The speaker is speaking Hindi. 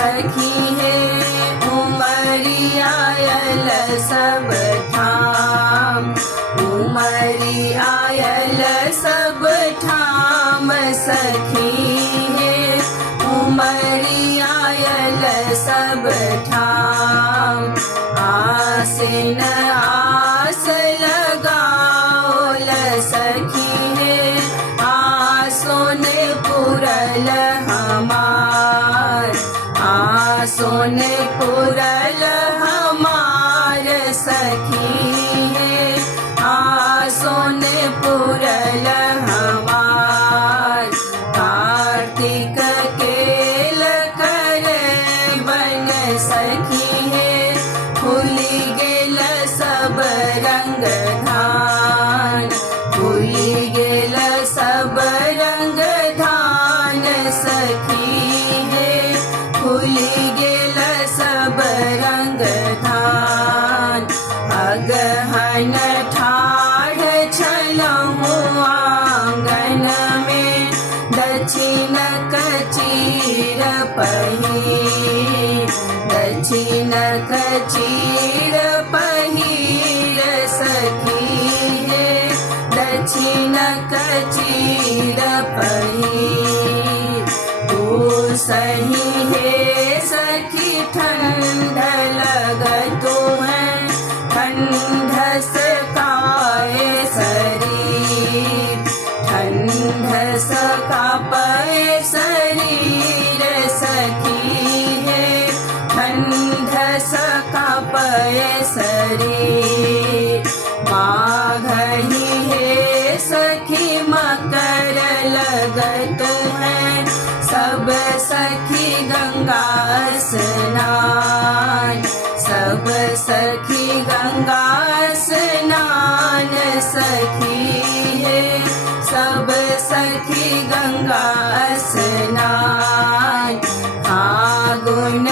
सखी है उमरियायल सब ठाम, उमरियायल सब ठाम सखी है उमरियायल सब ठाम। आसिन आस लगाओल सखी है आसोन पुरल हमार, आसोन पुरल हमार सखी है आसोन पुरल हमार। कार्तिक केल करे बन सखी है खुली गेल सब रंग धान, खुली गेल सब रंग धान सखी है खुली गेल सब रंग धान। अगहन ठाढ़ छलहु आंगन में दक्षिण कचीर पहिर, दक्षिण कचीर पहिर सखी है दक्षिण कचीर पहिर। तू सही है सखी ठंड लगतु है ठंड सकाए शरीर, ठंड सकाए शरीर सखी है ठंड सकाए शरीर। माघही है सखी मकर लगत है सब सखी गंगा स्नान, सब सखी गंगा स्नान सखी है सब सखी गंगा स्नान। फागुन